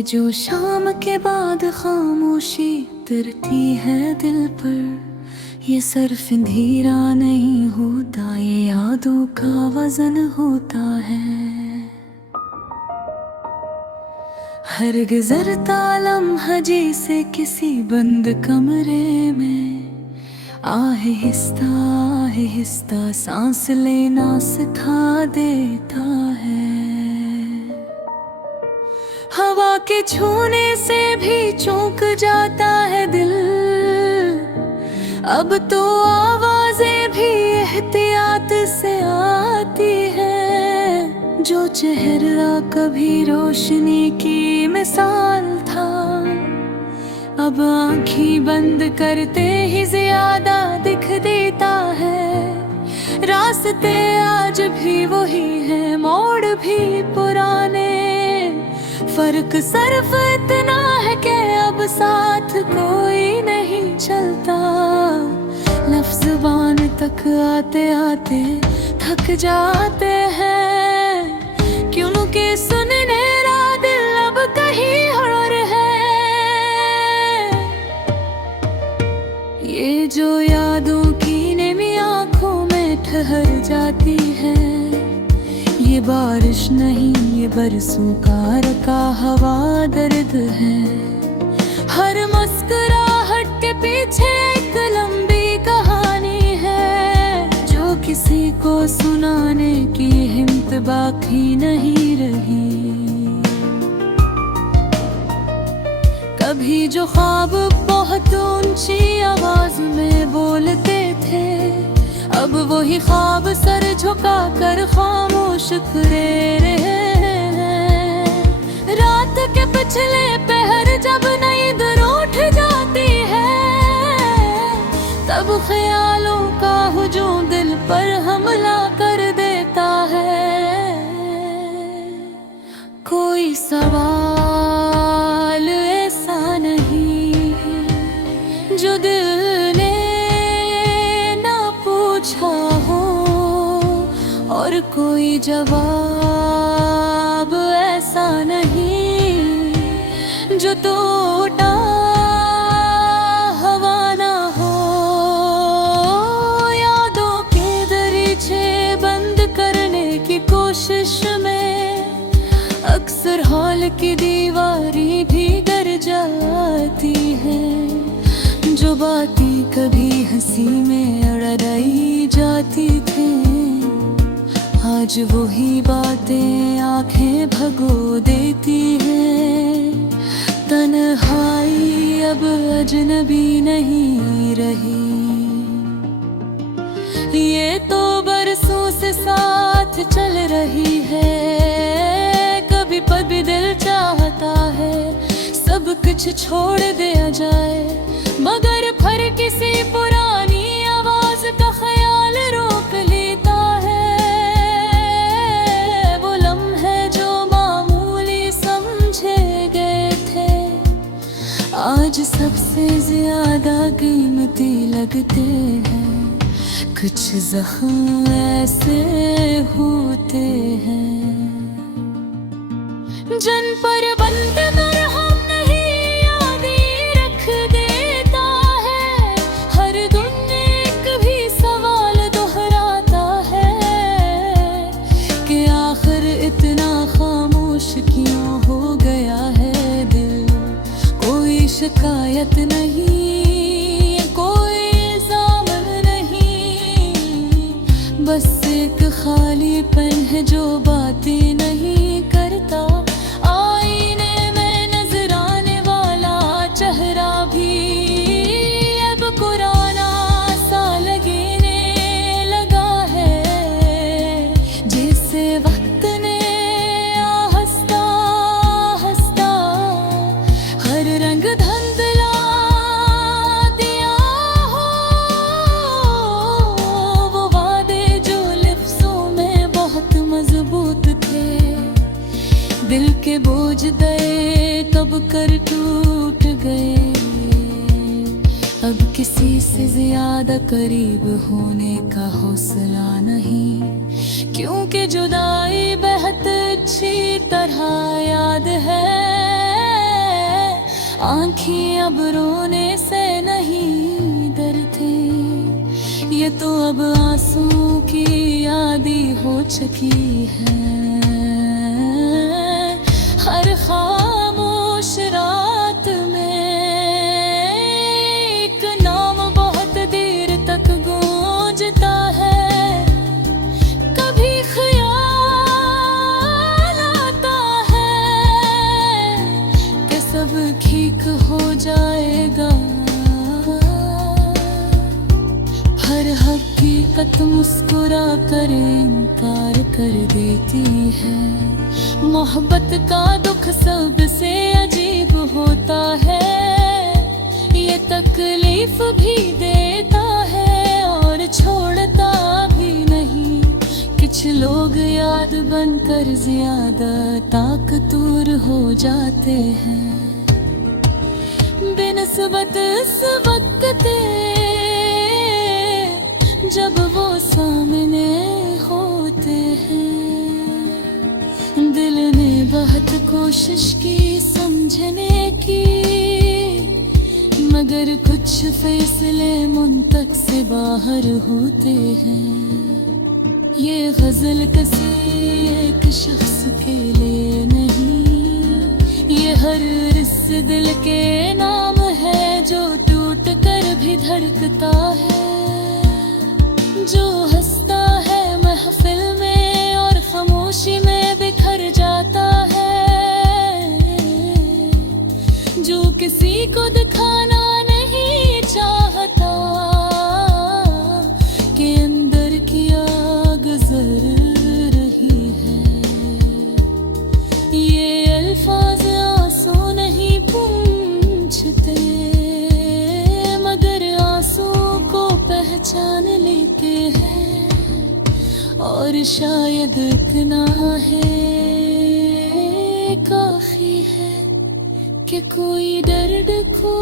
ये जो शाम के बाद खामोशी उतरती है दिल पर, ये सिर्फ अंधेरा नहीं होता, ये यादों का वजन होता है। हर गुजरता लम्हा जैसे किसी बंद कमरे में आहिस्ता सांस लेना सिखा देता है। हवा के छूने से भी चौंक जाता है दिल, अब तो आवाजें भी एहतियात से आती है। जो चेहरा कभी रोशनी की मिसाल था, अब आँखें बंद करते ही ज्यादा दिख देता है। रास्ते आज भी वही है, मोड़ भी पुराने, फर्क सिर्फ इतना है कि अब साथ कोई नहीं चलता। लफ्ज़ ज़ुबान तक आते आते थक जाते हैं, क्योंकि सुनने का दिल अब कहीं और है। ये जो यादों की नमी आँखों में ठहर जाती है, ये बारिश नहीं ये बरसों का रका हवा दर्द है। हर मुस्कुराहट के पीछे एक लंबी कहानी है, जो किसी को सुनाने की हिम्मत बाकी नहीं रही। कभी जो ख्वाब बहुत ऊंची आवाज में बोलते थे, अब वही ख्वाब सर झुका कर खामोश खड़े रहे हैं। रात के पिछले पहर जब नींद रूठ जाती है, तब ख्यालों का हुजूम दिल पर हमला कर देता है। कोई सवाल ऐसा नहीं जो दिल ने ना पूछा हो, और कोई जवाब ऐसा नहीं जो टूटा हवा ना हो। यादों के दरीचे बंद करने की कोशिश में अक्सर हॉल की दीवारें भी गिर जाती है। जो बातें कभी हंसी में अड़ाई जाती थी, आज वही बातें आंखें भगो देती हैं। तन्हाई अब अजनबी नहीं रही, ये तो बरसों से साथ चल रही है। कभी दिल चाहता है सब कुछ छोड़ दिया जाए, मगर फिर किसी पुरानी आवाज का ख्याल रोक लेता है। वो लम्हे जो मामूली समझे गए थे, आज सबसे ज्यादा कीमती लगते हैं। कुछ जख्म ऐसे होते हैं जिन पर बंद मरहम नहीं यादें रख देता है। हर दिन एक भी सवाल दोहराता है कि आखिर इतना खामोश क्यों हो गया है दिल। कोई शिकायत नहीं, कोई इल्जाम नहीं, बस एक खालीपन है जो बातें नहीं करता। आईने में नजर आने वाला चेहरा भी अब पुराना सा लगने लगा है। जैसे वक्त ने आहिस्ता आहिस्ता हर रंग धुंधला दिया हो। वो वादे जो लफ्जों में बहुत मजबूत थे, दिल के बोझ दे तब कर टूट गए। अब किसी से ज्यादा करीब होने का हौसला नहीं, क्योंकि जुदाई बेहद अच्छी तरह याद है। आँखें अब रोने से नहीं डरती, ये तो अब आंसू की आदी हो चुकी है। हर खामोश रात में एक नाम बहुत देर तक गूंजता है। कभी ख्याल आता है कि सब ठीक हो जाएगा, हर हकीकत मुस्कुरा कर इनकार कर देती है। मोहब्बत का दुख सबसे अजीब होता है, ये तकलीफ भी देता है और छोड़ता भी नहीं। कुछ लोग याद बनकर ज्यादा ताकतवर हो जाते हैं, बेनिस्बत इस वक्त जब वो सामने होते हैं। दिल ने बहुत कोशिश की समझने की, मगर कुछ फैसले मुंतक से बाहर होते हैं। ये गजल किसी एक शख्स के लिए नहीं, ये हर इस दिल के नाम है जो टूट कर भी धड़कता है, जो हंसता है महफिल में और खामोशी में बिखर जाता है, जो किसी को दिखाना नहीं चाहता कि अंदर की आग जल रही है। ये अल्फाज आंसू नहीं पूछते, मगर आंसू को पहचान लेते हैं। और शायद इतना है काफी है कि कोई दर्द को